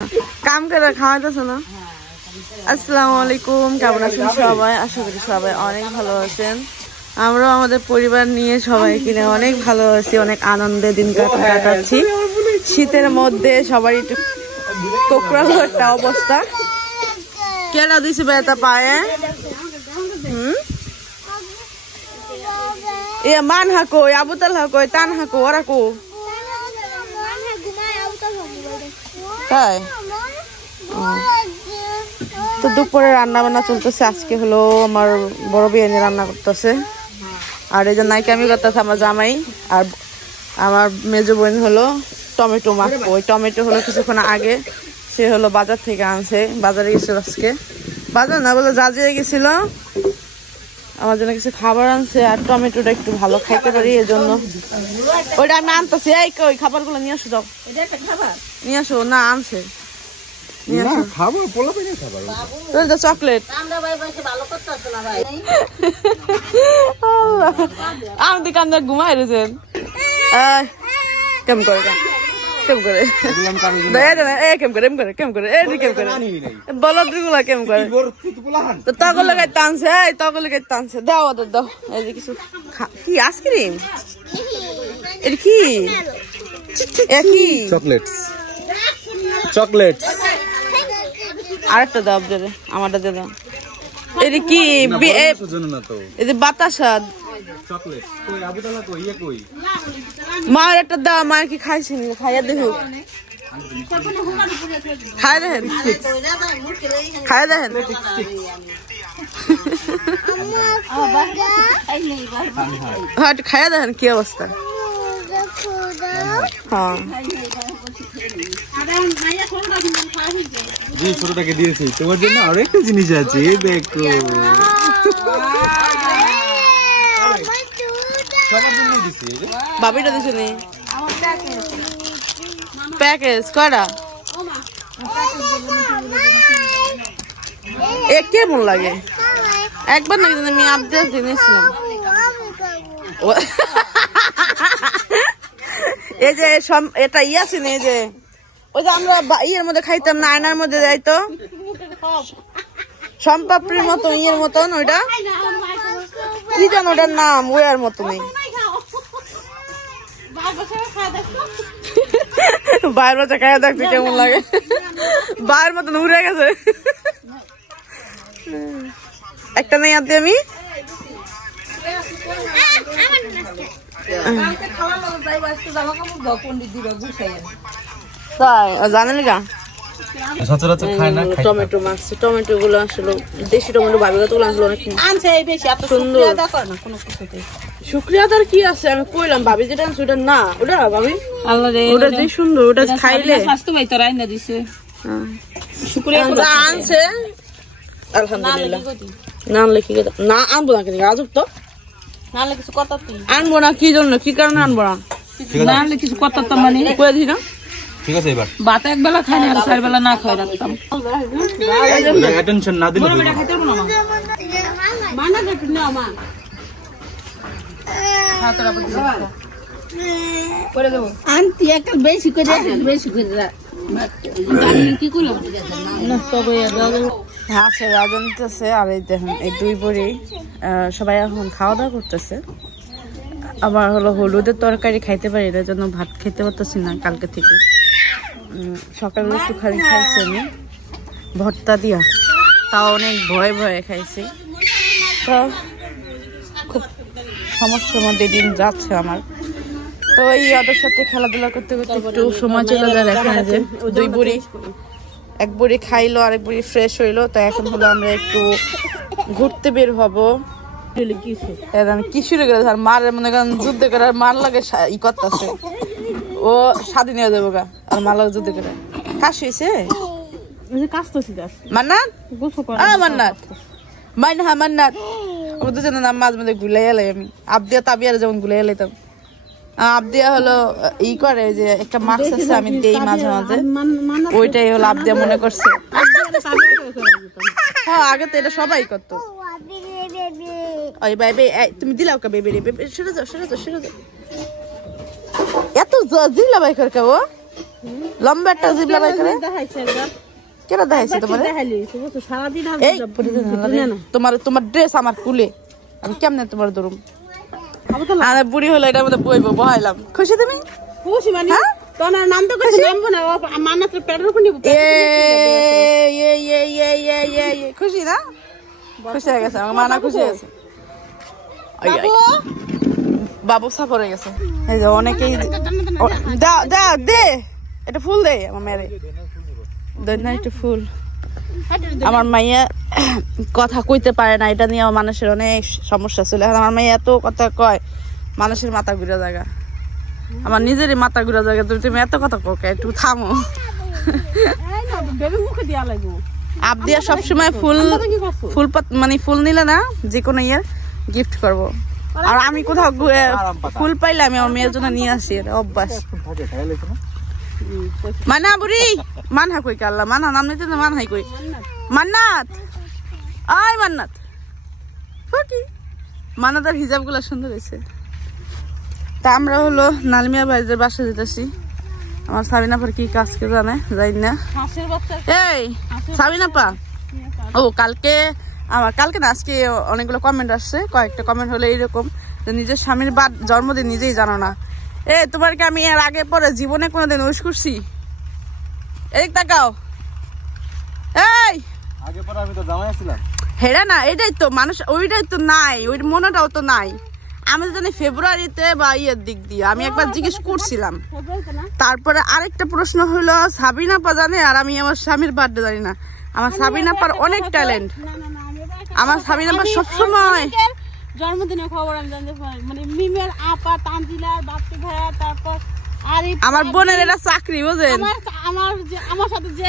কাম করে খাওয়াইতেছে না। আসসালামু আলাইকুম, কেমন আছেন সবাই? আশা করি সবাই অনেক ভালো আছেন। আমরাও আমাদের পরিবার নিয়ে সবাই কিনে অনেক ভালো আছি, অনেক আনন্দে দিন কাটাচ্ছি। শীতের মধ্যে সবাই একটু কোকড়ালো একটা অবস্থা। কেলা দিছে বেতা পায়ে। এ মান হাকো, আবুতাল হাকো, টান হাকো, ওরা কো তাই। তো দুপুরে রান্না বান্না চলতেছে। আজকে হলো আমার বড় বিরিয়ানি রান্না করতেছে, আর এই যে নাইকে আমি করতেছে আমার জামাই। আর আমার মেজো বোন হলো টমেটো মাখবো। ওই টমেটো হলো কিছুক্ষণ আগে সে হলো বাজার থেকে আনছে। বাজারে গেছিল আজকে, বাজার না বলে জাজিয়ে গেছিল, আমার জন্য কিছু খাবার আনছে। আর টমেটোটা একটু ভালো খাইতে পারি এজন্য ওইটা আমি আনতেছি। এই কই খাবার গুলো নিয়ে আসো, যাও নিয়ে আসো। না আনছে চকলেট। আমি কান্দা ঘুমাই রয়েছেন কেম করে কেম করে কেম করে কেম করে কেম করে বলদ গুলা কেম করে তখন লাগাই টানছে, তখন লাগাই টানছে। দাও ওদের দাও। এই যে কিছু কি আইসক্রিম, এটা কি চকলেটস চকলেটস আরেকটা দাও আপনাদের, আমারটা দিয়ে দাও। এটা কি বাতাসা মার একটা দাও। মার কি খাইছি খাইয়া দেখুক, খাই দেখেন, খাই দেখেন। হ্যাঁ খাইয়া দেখেন কি অবস্থা। হ্যাঁ জি ছোটটাকে দিয়েছি তোমার জন্য। আর একটা জিনিস আছে, দেখো বাবিটা দিছে নি প্যাকেজ কয়টা। এ কেমন লাগে একবার নাকি আমি আপডেট দিয়েছিলাম। এই যে এটা ইয়ে আছে না, এই যে ওই যে আমরা ইয়ের মধ্যে খাইতাম না, আয়নার মধ্যে যাইতো সম্পাপড়ির মতন ইয়ের মতন, ওইটা কি জানো ওটার নাম, ওয়ার মতনই। বাইরের বাচ্চা খাইয়া দেখতে কেমন লাগে, বাইরের মতন উড়ে গেছে। একটা নেই আনতে আমি জানেন গা সচরাচর খায় না। টমেটো মাখছে, টমেটো গুলো আসলে দেশি টমেটো ভাবি গুলো আনছিল অনেক সুন্দর। শুক্রিয়া তার কি আছে, আমি কইলাম ভাবি যেটা আনছে ওটা না, ওটা ভাবি ওটা যে সুন্দর, ওটা খাইলে স্বাস্থ্য ভাই তোর আইনা দিছে। শুক্রিয়া আনছে আলহামদুলিল্লাহ। না আনলে কি না আনবো না, কিন্তু আজব তো কিছু কথা আনবো না। কি জন্য, কি কারণে আনবো না? না আনলে কিছু কথা তো মানে কয়ে দিই না। ঠিক আছে, এবার ভাত এক বেলা খাই না, চার বেলা না খাই রাখতাম। অ্যাটেনশন না দিলে আনতি একটা বেশি করে বেশি করে কি করলাম হাঁসে রাজন নিতেছে। আর এই দেখেন এই দুই বড়ি সবাই এখন খাওয়া দাওয়া করতেছে। আবার হলো হলুদের তরকারি খাইতে পারি না, জন্য ভাত খেতে পারতেছি না কালকে থেকে। সকালে একটুখানি খাইছি আমি ভর্তা দিয়া, তাও অনেক ভয়ে ভয়ে খাইছি। তো খুব সমস্যার মধ্যে দিন যাচ্ছে আমার। তো এই ওদের সাথে খেলাধুলা করতে করতে একটু সময় চলে যায়। এখানে যে দুই বুড়ি, এক বুড়ি খাইলো, আরেক বুড়ি ফ্রেশ হইলো। তো এখন হলো আমরা একটু ঘুরতে বের হবো। কি শুরু করে মার মনে করেন যুদ্ধ করে, আর মার লাগে ই করতেছে, ও স্বাধীন হয়ে যাবো গা, আর মার লাগে যুদ্ধ করে। কাশি হয়েছে মান্নাত, মান্নাত মাইন হা মান্নাত। আমার দুজনের নাম মাঝে মাঝে গুলাই এলাই আমি। আবদিয়া তাবিয়ার যেমন গুলাই এলাইতাম। আবদিয়া হলো ই করে যে একটা মাছ আছে আমি দেই মাঝে মাঝে, ওইটাই হলো আবদিয়া মনে করছে। হ্যাঁ আগে তো এটা সবাই করতো। তুমি দিলাও কা বেবি রে, সরে যাও সরে যাও সরে যাও। এত জিলা বাই করে ও লম্বা একটা জিবলা বাই করে দেখাইছে একবার কেন দেখাইছে তোমার দেখাইলি তো সারা দিন এই তোমার ড্রেস আমার কুলে আমি কেমনে তোমার ধরুম আরে বুড়ি হলো এটার মধ্যে বইবো বহাইলাম খুশি তুমি খুশি মানে তোমার নাম তো কিছু নামবো না মান্নাতের পেটের উপর নিব খুশি না খুশি হয়ে গেছে আমার মানা খুশি হয়ে গেছে বাবু সাফর হয়ে গেছে এই যে অনেকেই দে এটা ফুল দে আমার মেয়েরে দেন না একটু ফুল আমার মাইয়া কথা কইতে পারে না এটা নিয়ে মানুষের অনেক সমস্যা ছিল আমার মাইয়া এত কথা কয় মানুষের মাথা ঘুরে জায়গা আমার নিজেরই মাথা ঘুরে জায়গা তুমি এত কথা কও একটু থামো আপ দিয়া সবসময় ফুল ফুল মানে ফুল নিলে না যে কোনো ইয়ে গিফট করবো আর আমি কোথাও ফুল পাইলে আমি আমার মেয়ের জন্য নিয়ে আসি অভ্যাস মানা বুড়ি মানহা কই কাল্লা মানহা নাম নিতে মানহাই কই মান্নাত আয় মান্নাত কি মান্নাতের হিজাব গুলা সুন্দর হয়েছে তা আমরা হলো নালমিয়া ভাইদের বাসা যেতেছি আমার সাবিনাপার কি কাজ কে জানে যাই না এই সাবিনাপা ও কালকে না আজকে অনেকগুলো কমেন্ট আসছে কয়েকটা কমেন্ট হলো এইরকম যে নিজের স্বামীর জন্মদিন নিজেই জানো না তোমার কি আমি এর আগে পরে জীবনে কোনোদিন উইশ করছি এদিক তাকাও এই আগে পরে আমি তো জামাই ছিলাম হেরা না এটাই তো মানুষ ওইটাই তো নাই ওই মনটাও তো নাই আমি তো জানি ফেব্রুয়ারিতে বা ইয়ের দিক দিয়ে আমি একবার জিজ্ঞেস করছিলাম তারপরে আরেকটা প্রশ্ন হলো সাবিনাপা জানে আর আমি আমার স্বামীর বার্থডে জানি না আমার সাবিনাপার অনেক ট্যালেন্ট আমার সাবিনাপা সবসময় জন্মদিনের খবর আমি জানতে পারি মানে মিমের আপা তানজিলার বাপ্পি ভাইয়া তারপর আমার বোনের এটা চাকরি বুঝেন আমার সাথে যে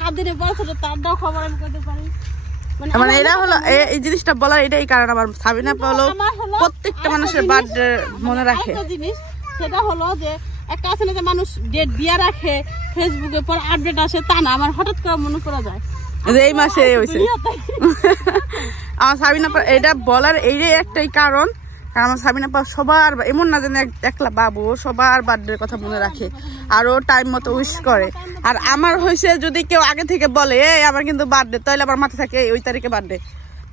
7 দিনের বয়স তারটাও খবর আমি করতে পারি মানে এটা হলো এই জিনিসটা বলার এটাই কারণ আমার সাবিনাপা হলো প্রত্যেকটা মানুষের বার্থডে মনে রাখে জিনিস সেটা হলো যে একটা আছে না যে মানুষ ডেট দিয়া রাখে ফেসবুকে পর আপডেট আসে তা না আমার হঠাৎ করে মনে করা যায় এই মাসে হয়েছে আমার সাবিনাপা এটা বলার এইটাই একটাই কারণ আমার সাবিনাপা সবার এমন না যেন একলা বাবু সবার বার্থডের কথা মনে রাখে আর ও টাইম মতো উইশ করে আর আমার হয়েছে যদি কেউ আগে থেকে বলে আমার কিন্তু বার্থডে তাহলে আমার মাথা থাকে ওই তারিখে বার্থডে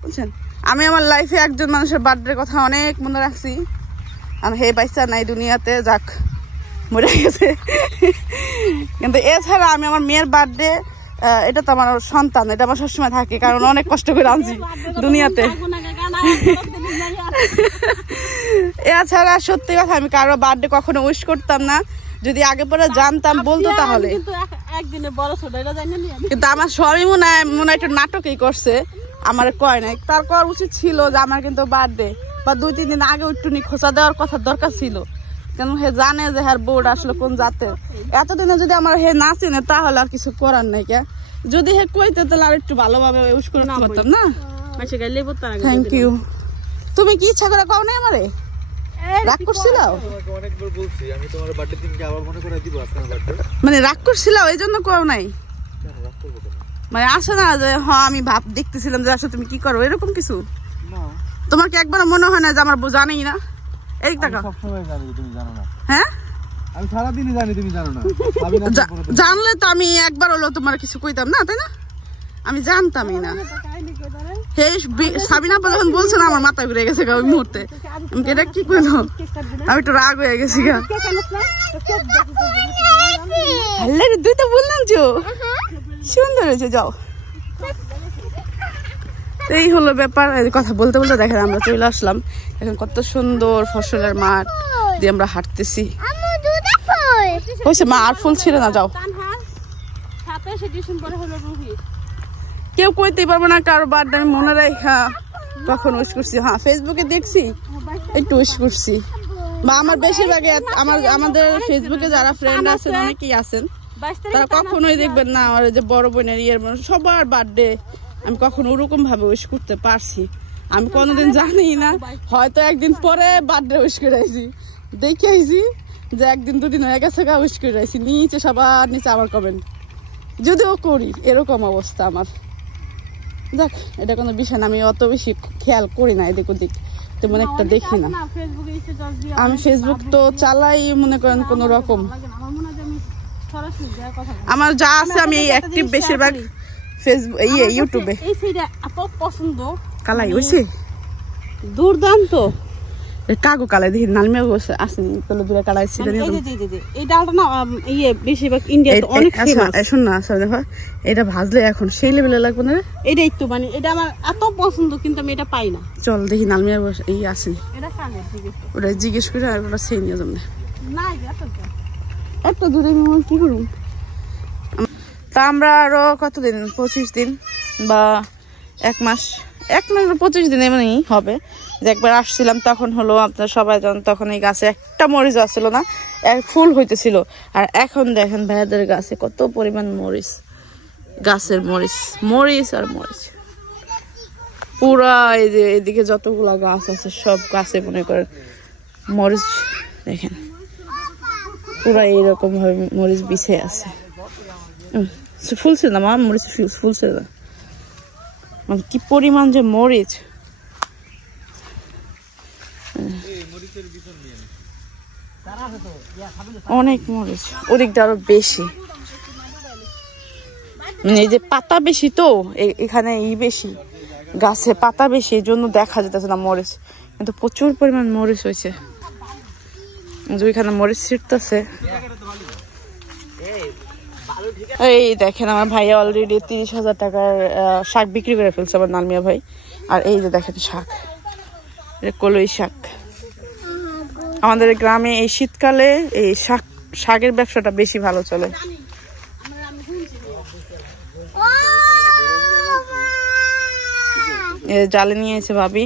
বুঝছেন আমি আমার লাইফে একজন মানুষের বার্থডের কথা অনেক মনে রাখছি আর হে বাইসা নাই দুনিয়াতে যাক মরে গেছে কিন্তু এছাড়া আমি আমার মেয়ের বার্থডে এটা তো আমার সন্তান এটা আমার সবসময় থাকে কারণ অনেক কষ্ট করে আনছি দুনিয়াতে এছাড়া সত্যি কথা আমি কারো বার্থডে কখনো উইশ করতাম না যদি আগে পরে জানতাম বলতো তাহলে কিন্তু আমার স্বামী মনে হয় একটু নাটকই করছে আমার কয় নাই তার করা উচিত ছিল যে আমার কিন্তু বার্থডে বা 2-3 দিন আগে একটু খোঁচা দেওয়ার কথা দরকার ছিল কেন হে জানে যে হ্যাঁ বোর্ড আসলো কোন জাতের এতদিনে যদি আমার হে না চিনে তাহলে আর কিছু করার নাই কে যদি হে কইতে তাহলে আর একটু ভালোভাবে ইউজ করতে পারতাম না থ্যাংক ইউ তুমি কি ইচ্ছা করে কও না আমারে রাগ করছিল অনেকবার বলছি আমি তোমার বার্থডে দিনকে আবার মনে করে দিব আজকে আমার বার্থডে মানে রাগ করছিল এই জন্য কও নাই মানে আসে না যে হ্যাঁ আমি ভাব দেখতেছিলাম যে আসলে তুমি কি করো এরকম কিছু না তোমার কি একবার মনে হয় না যে আমার জানেই না এই টাকা সব সময় জানি তুমি জানো না হ্যাঁ আমি সারা দিনই জানি তুমি জানো না জানলে তো আমি একবার হলো তোমার কিছু কইতাম না তাই না আমি জানতামই না হে সাবিনাপা যখন বলছে না আমার মাথা ঘুরে গেছে ওই মুহূর্তে এটা কি কইলো আমি একটু রাগ হয়ে গেছি গা আল্লাহ দুইটা বললাম যে সুন্দর হয়েছে যাও এই হলো ব্যাপার কথা বলতে বলতে দেখেন আমরা চলে আসলাম এখন কত সুন্দর ফসলের মাঠ দিয়ে আমরা হাঁটতেছি হয়েছে মা আর ফুল ছিল না যাও কেউ কইতেই পারবো না কারো বার্থডে আমি মনে রাখা তখন উইশ করছি হ্যাঁ ফেসবুকে দেখছি একটু উইশ করছি বা আমার বেশিরভাগে আমাদের ফেসবুকে যারা ফ্রেন্ড আছেন অনেকেই আছেন তারা কখনোই দেখবেন না আমার যে বড় বোনের ইয়ের সবার বার্থডে আমি কখনো ওরকম ভাবে উইশ করতে পারছি আমি কোনোদিন জানি না হয়তো একদিন পরে বার্থডে উইশ করে আইছি দেখে আইছি যে 1-2 দিন হয়ে গেছে গা উইশ করে আইছি নিচে সবার নিচে আমার কমেন্ট যদিও করি এরকম অবস্থা আমার দেখ এটা কোনো বিষয় না আমি অত বেশি খেয়াল করি না এদিক ওদিক তেমন একটা দেখি না আমি ফেসবুক তো চালাই মনে করেন কোন রকম সরাসরি দেওয়ার কথা না। আমার যা আছে আমি অ্যাক্টিভ বেশিরভাগ ফেসবুক ইউটিউবে। এই সিডা এত পছন্দ, কালাই হইছে দুর্দান্ত। কাগো কালাই দেখি নালমিয়া গোছ আসেনি তাহলে দূরে কালাইছি মানে এই ডালটা না বেশিরভাগ ইন্ডিয়াতে অনেক ফেমাস। শোন না আসলে দেখো এটা ভাজলে এখন সেই লেভেলে লাগবে না রে। এটাই তো মানে এটা আমার এত পছন্দ, কিন্তু আমি এটা পাই না। চল দেখি নালমিয়া গোছ এই আসেনি, এটা কানে জিজ্ঞেস ওটা জিজ্ঞেস করে আর ওটা সেই নিয়ে যাবো না এত দূরে কি করুন। তা আমরা আরো কতদিন 25 দিন বা 1 মাস 25 দিন এমনি হবে যে একবার আসছিলাম তখন হলো আপনার সবাই জানেন তখন এই গাছে একটা মরিচ আসছিল না, ফুল হইতেছিল। আর এখন দেখেন ভাইয়াদের গাছে কত পরিমাণ মরিচ, গাছের মরিচ মরিচ আর মরিচ পুরা। এই যে এদিকে যতগুলা গাছ আছে সব গাছে মনে করেন মরিচ দেখেন পুরা এইরকম ভাবে মরিচ বিছে আছে। ফুলছে না মা মরিচ ফুলছে না, মানে কি পরিমাণ যে মরিচ। অনেক মরিচ, ওদিকটা আরো বেশি, মানে এই যে পাতা বেশি তো এখানে বেশি গাছে পাতা বেশি, এই জন্য দেখা যেতেছে না মরিচ, কিন্তু প্রচুর পরিমাণ মরিচ হয়েছে। ওইখানে মরিচ ছিটতেছে। এই দেখেন আমার ভাইয়া অলরেডি 30,000 টাকার শাক বিক্রি করে ফেলছে আমার নালমিয়া ভাই। আর এই যে দেখেন শাক, কলই শাক। আমাদের গ্রামে এই শীতকালে এই শাকের ব্যবসাটা বেশি ভালো চলে। জালে নিয়ে এসে ভাবি,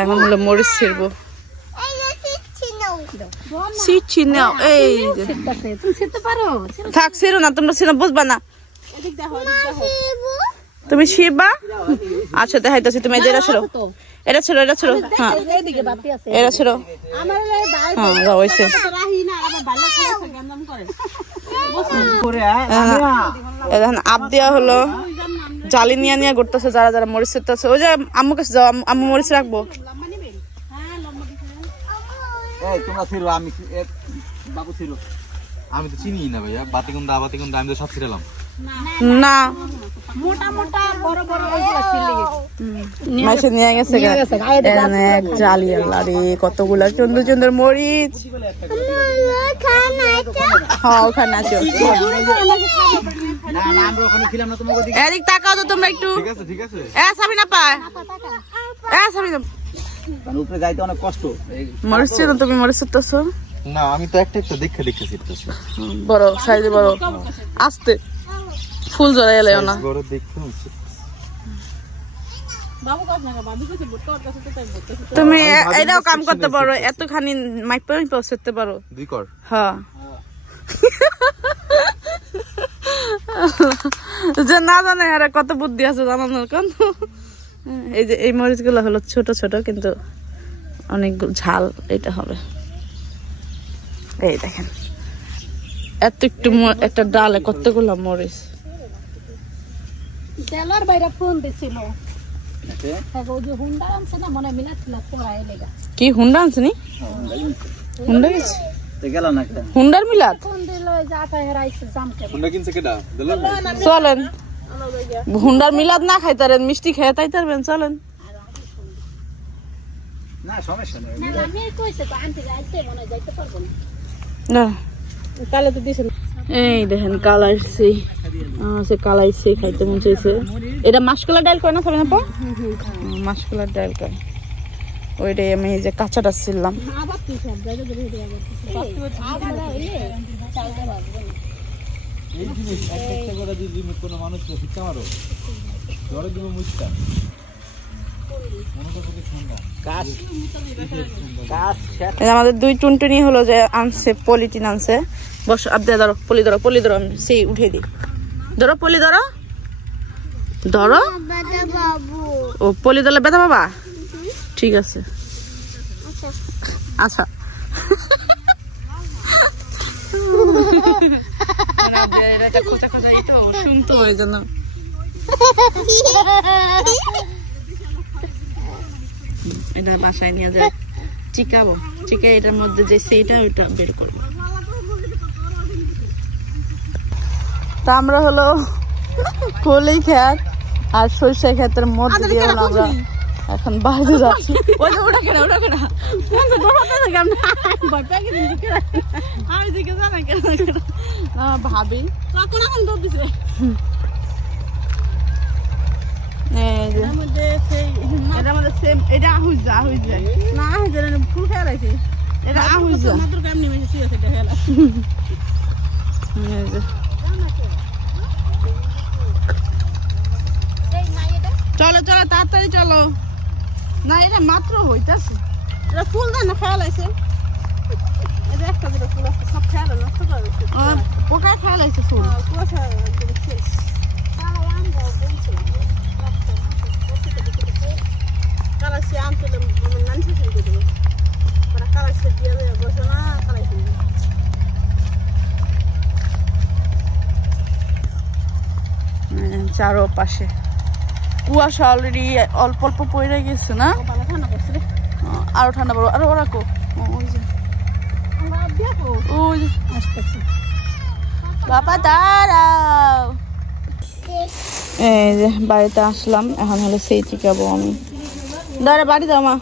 এখন হলো মরিচ ছিড়বো। থাক ছিড়ো না, তোমরা ছিড়ো বুঝবা না, তুমি ছিড়বা। আচ্ছা দেখাইতেছি, তুমি এটা ছিড়ো, এটা ছিল, এটা ছিল, হ্যাঁ এটা ছিল, হ্যাঁ হয়েছে। আপ দেওয়া হলো, জালি নিয়ে নিয়ে ঘুরতেছে যারা যারা মরিচ ছিড়তেছে। ওই যে আম্মু কাছে যাও, আম্মু মরিচ রাখবো। আমি তো চিনি না ভাইয়া, বাতিকুন্দা আমি তো সব ছিলাম না মাসে নিয়ে গেছে জালি কতগুলা সুন্দর সুন্দর মরিচ। হ্যাঁ ওখানে আছো, এদিক তাকাও তো তোমরা একটু। সাবিনা পায় সাবিনা অনেক কষ্ট। মরিচ ছিল তুমি মরিচ ছিটতেছো না, আমি তো একটা দেখে ছিটতেছি। বড় সাইজে বড়, আস্তে ফুল জড়াই এলে না বড় দেখতে। তুমি এটাও কাম করতে পারো, এতখানি মাইপা ছিটতে পারো 2 কর। হ্যাঁ যে না জানে আর কত বুদ্ধি আছে জানানোর। কেন এই যে এই মরিচ গুলো হলো ছোট ছোট কিন্তু অনেক ঝাল, এটা হবে। এই দেখেন এত একটু একটা ডালে কতগুলো মরিচ। তেলার বাইরে ফোন দিছিল, কি হুন্ডা আনছে নি? হুন্ডা গেছে হুন্ডার মিলাদ। চলেন হুন্ডার মিলাদ না খাইতারেন, মিষ্টি খেয়ে তাইতারবেন, চলেন। এই দেখেন কালাইছে, কালাইছে খাইতে মন চাইছে। এটা মাসকলার ডাল কয় না খাবেন আপা? মাসকলার ডাল কয়, ওইটাই আমি এই যে কাঁচাটা ছিলাম। আমাদের 2 টুনটুনি হলো যে আনছে পলিটিন আনছে। বস আবদে ধরো, পলি ধরো, পলি ধরো, আমি সেই উঠে দিই। ধরো পলি ধরো, ধরো। ও পলি ধরলে বেদা বাবা, ঠিক আছে আচ্ছা। শুনতো ওই জন্য এটা বাসায় নিয়ে যায় চিকাবো, চিকা এটার মধ্যে যে সেইটা ওইটা বের করবো। তা আমরা হলো কলি খেত আর সরিষা ক্ষেতের মধ্যে দিয়ে হলো আমরা এখন বাইরে যাচ্ছি। ওটা কেনা ভাবি ফুল খেয়াল আছে এটা চলো চলো তাড়াতাড়ি চলো না এটা মাত্র হইতাছে এটা ফুল দেয় না খেয়াল আছে এটা একটা দুটো ফুল আছে সব খেয়াল নষ্ট করে পোকা খেয়াল আছে ফুল কুয়াশা একদম শেষ কালাসি আনতে আমার নানসি শুনতে দেবো ওরা কালাসি দিয়ে বসে না কালাসি চারো পাশে কুয়াশা অলরেডি অল্প অল্প পড়ে গেছে না আরো ঠান্ডা পড়ো আরো ওরা কো বাবা দাঁড়াও এই যে বাড়িতে আসলাম এখন হলো সেই চিকাবো আমি দাঁড়া বাড়ি যাও মা